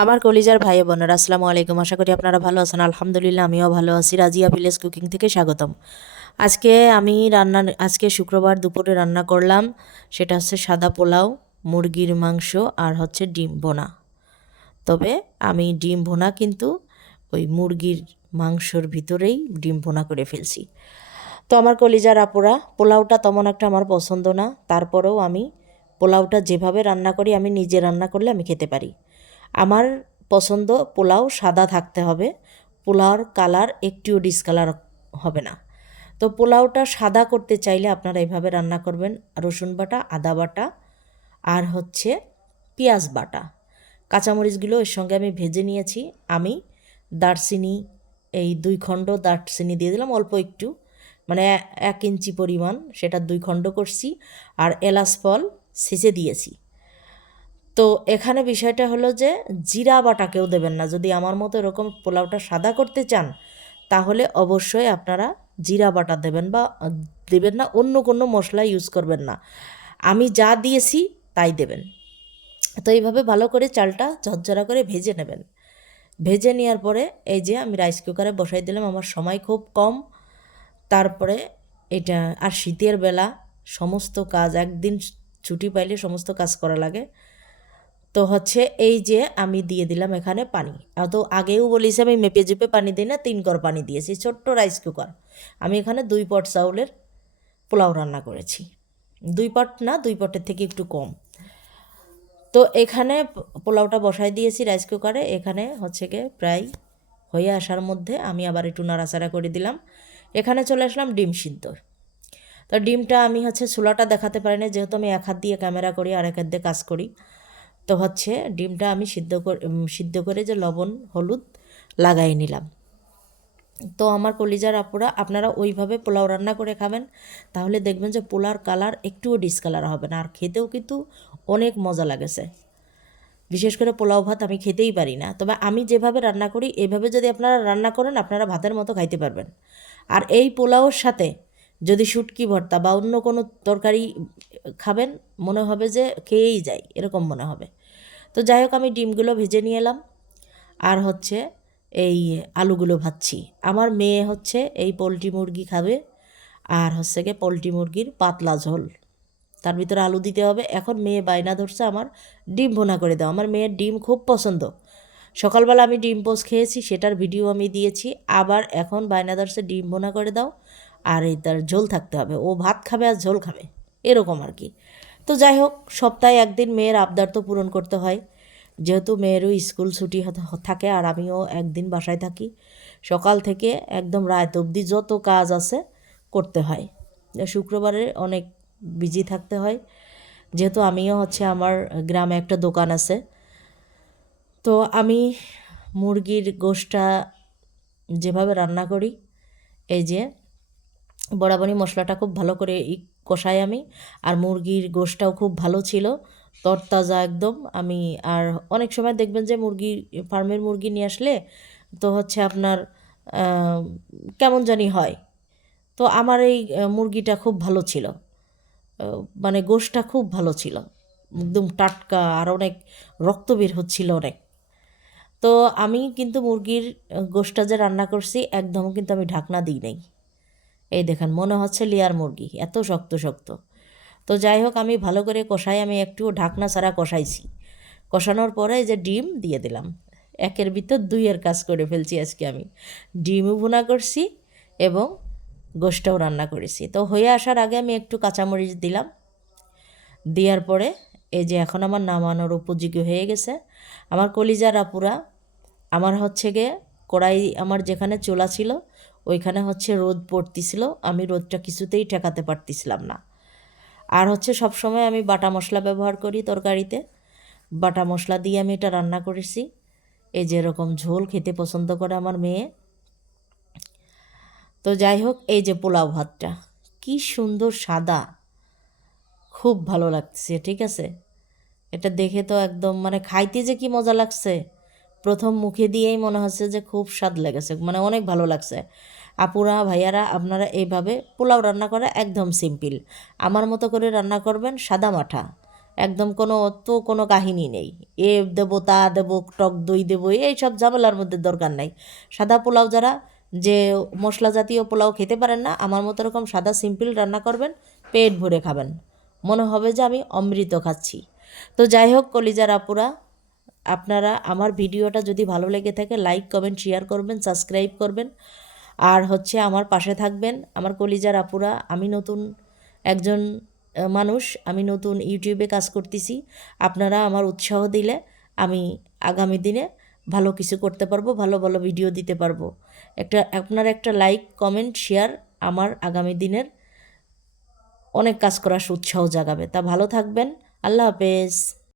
আমার কলিজার ভাই বোনেরা আসসালামু আলাইকুম। আশা করি আপনারা ভালো আছেন। আলহামদুলিল্লাহ আমিও ভালো আছি। রাজিয়া ভিলেজ কুকিং থেকে স্বাগতম। আজকে শুক্রবার দুপুরে রান্না করলাম, সেটা হচ্ছে সাদা পোলাও, মুরগির মাংস আর হচ্ছে ডিম ভোনা। তবে আমি ডিম ভোনা কিন্তু ওই মুরগির মাংসর ভিতরেই ডিম ভোনা করে ফেলছি। তো আমার কলিজার আপুরা, পোলাওটা তেমন একটা আমার পছন্দ না, তারপরেও আমি পোলাওটা যেভাবে রান্না করি, আমি নিজে রান্না করলে আমি খেতে পারি। আমার পছন্দ পোলাও সাদা থাকতে হবে, পোলাওর কালার একটুও ডিসকালার হবে না। তো পোলাওটা সাদা করতে চাইলে আপনারা এভাবে রান্না করবেন: রসুন বাটা, আদা বাটা আর হচ্ছে পেঁয়াজ বাটা, কাঁচামরিচগুলো এর সঙ্গে আমি ভেজে নিয়েছি। আমি দারচিনি, এই 2 খণ্ড দারচিনি দিয়ে দিলাম, অল্প একটু, মানে 1 ইঞ্চি পরিমাণ, সেটা 2 খণ্ড করছি। আর এলাচ ফল ছেঁচে দিয়েছি। তো এখানে বিষয়টা হলো যে জিরা বাটা কেউ দেবেন না। যদি আমার মতো এরকম পোলাওটা সাদা করতে চান, তাহলে অবশ্যই আপনারা জিরা বাটা দেবেন, বা দেবেন না, অন্য কোনো মশলা ইউজ করবেন না। আমি যা দিয়েছি তাই দেবেন। তো এইভাবে ভালো করে চালটা ঝরঝরা করে ভেজে নেবেন। ভেজে নেওয়ার পরে এই যে আমি রাইস কুকারে বসাই দিলাম, আমার সময় খুব কম। তারপরে এটা, আর শীতের বেলা সমস্ত কাজ, একদিন ছুটি পাইলে সমস্ত কাজ করা লাগে। তো হচ্ছে এই যে আমি দিয়ে দিলাম এখানে পানি। তো আগেও বলেছি আমি মেপে জেপে পানি দিই না, 3 কর পানি দিয়েছি, ছোট্ট রাইস কুকার। আমি এখানে 2 পট চাউলের পোলাও রান্না করেছি। 2 পট না, 2 পটের থেকে একটু কম। তো এখানে পোলাওটা বসাই দিয়েছি রাইস কুকারে। এখানে হচ্ছে গিয়ে প্রায় হয়ে আসার মধ্যে আমি আবার একটু নাড়াচাড়া করে দিলাম। এখানে চলে আসলাম ডিম সিদ্ধ। তো ডিমটা আমি হচ্ছে চুলাটা দেখাতে পারি না, যেহেতু আমি 1 হাত দিয়ে ক্যামেরা করি আর 1 হাত দিয়ে কাজ করি। তো হচ্ছে ডিমটা আমি সিদ্ধ করে যে লবণ হলুদ লাগাই নিলাম। তো আমার কলিজার আপুরা, আপনারা ওইভাবে পোলাও রান্না করে খাবেন, তাহলে দেখবেন যে পোলার কালার একটুও ডিসকালার হবে না, আর খেতেও কিন্তু অনেক মজা লাগেছে। বিশেষ করে পোলাও ভাত আমি খেতেই পারি না, তবে আমি যেভাবে রান্না করি এভাবে যদি আপনারা রান্না করেন, আপনারা ভাতের মতো খাইতে পারবেন। আর এই পোলাওর সাথে যদি শুটকি ভর্তা বা অন্য কোনো তরকারি খাবেন, মনে হবে যে খেয়েই যাই, এরকম মনে হবে। তো যাই হোক, আমি ডিমগুলো ভেজে নিয়ে এলাম, আর হচ্ছে এই আলুগুলো ভাজছি। আমার মেয়ে হচ্ছে এই পোলট্রি মুরগি খাবে, আর হচ্ছে গিয়ে পোলট্রি মুরগির পাতলা ঝোল, তার ভিতরে আলু দিতে হবে। এখন মেয়ে বায়না ধরছে আমার ডিম ভুনা করে দাও। আমার মেয়ের ডিম খুব পছন্দ। সকালবেলা আমি ডিম পোস্ট খেয়েছি, সেটার ভিডিও আমি দিয়েছি। আবার এখন বায়না ধরছে ডিম ভুনা করে দাও, আর এই তার ঝোল থাকতে হবে। ও ভাত খাবে আর ঝোল খাবে, এরকম আর কি। তো যাই হোক, সপ্তাহে একদিন মেয়ের আবদার তো পূরণ করতে হয়, যেহেতু মেয়েরও স্কুল ছুটি থাকে আর আমিও একদিন বাসায় থাকি। সকাল থেকে একদম রাত অবধি যত কাজ আছে করতে হয়। শুক্রবারে অনেক বিজি থাকতে হয়, যেহেতু আমিও হচ্ছে আমার গ্রামে একটা দোকান আছে। তো আমি মুরগির গোশটা যেভাবে রান্না করি, এই যে বরাবরই মশলাটা খুব ভালো করে কষাই আমি। আর মুরগির গোশটাও খুব ভালো ছিল, তরতাজা একদম। আমি আর অনেক সময় দেখবেন যে ফার্মের মুরগি নিয়ে আসলে তো হচ্ছে আপনার কেমন জানি হয়। তো আমার এই মুরগিটা খুব ভালো ছিল, মানে গোশটা খুব ভালো ছিল, একদম টাটকা, আর অনেক রক্ত বের হচ্ছিল অনেক। তো আমি কিন্তু মুরগির গোশটা যে রান্না করছি, একদম কিন্তু আমি ঢাকনা দিই নাই। এই দেখেন, মনে হচ্ছে লেয়ার মুরগি, এত শক্ত শক্ত। তো যাই হোক, আমি ভালো করে কষাই, আমি একটু ঢাকনা ছাড়া কষাইছি। কষানোর পরে এই যে ডিম দিয়ে দিলাম। একের ভিতর দুইয়ের কাজ করে ফেলছি আজকে আমি। ডিমও ভুনা করছি এবং গোশটাও রান্না করেছি। তো হয়ে আসার আগে আমি একটু কাঁচামরিচ দিলাম। দেওয়ার পরে এই যে এখন আমার নামানোর উপযোগী হয়ে গেছে। আমার কলিজার আপুরা, আমার হচ্ছে গিয়ে কড়াই, আমার যেখানে চুলা ছিল ওইখানে হচ্ছে রোদ পড়তেছিল, আমি রোদটা কিছুতেই ঠেকাতে পারতেছিলাম না। আর হচ্ছে সব সময় আমি বাটা মশলা ব্যবহার করি তরকারিতে, বাটা মশলা দিয়ে আমি এটা রান্না করেছি। এই যে এরকম ঝোল খেতে পছন্দ করে আমার মেয়ে। তো যাই হোক, এই যে পোলাও ভাতটা কি সুন্দর সাদা, খুব ভালো লাগছে। ঠিক আছে, এটা দেখে তো একদম, মানে খাইতে যে কি মজা লাগছে, প্রথম মুখে দিয়েই মনে হচ্ছে যে খুব স্বাদ লেগেছে, মানে অনেক ভালো লাগছে। আপুরা ভাইয়ারা, আপনারা এইভাবে পোলাও রান্না করা একদম সিম্পল, আমার মতো করে রান্না করবেন, সাদা মাঠা, একদম কোনো কাহিনী নেই, এ দেবো তা দেবো টক দই দেবো এইসব ঝামেলার মধ্যে দরকার নাই। সাদা পোলাও যারা যে মশলা জাতীয় পোলাও খেতে পারেন না, আমার মতো এরকম সাদা সিম্পল রান্না করবেন, পেট ভরে খাবেন, মনে হবে যে আমি অমৃত খাচ্ছি। তো যাই হোক কলিজার আপুরা, আপনারা আমার ভিডিওটা যদি ভালো লেগে থাকে লাইক কমেন্ট শেয়ার করবেন, সাবস্ক্রাইব করবেন, আর হচ্ছে আমার পাশে থাকবেন। আমার কলিজার আপুরা, আমি নতুন একজন মানুষ, আমি নতুন ইউটিউবে কাজ করতেছি। আপনারা আমার উৎসাহ দিলে আমি আগামী দিনে ভালো কিছু করতে পারবো, ভালো ভালো ভিডিও দিতে পারবো। আপনার একটা লাইক কমেন্ট শেয়ার আমার আগামী দিনের অনেক কাজ করার উৎসাহ জাগাবে। তা ভালো থাকবেন, আল্লাহ হাফেজ।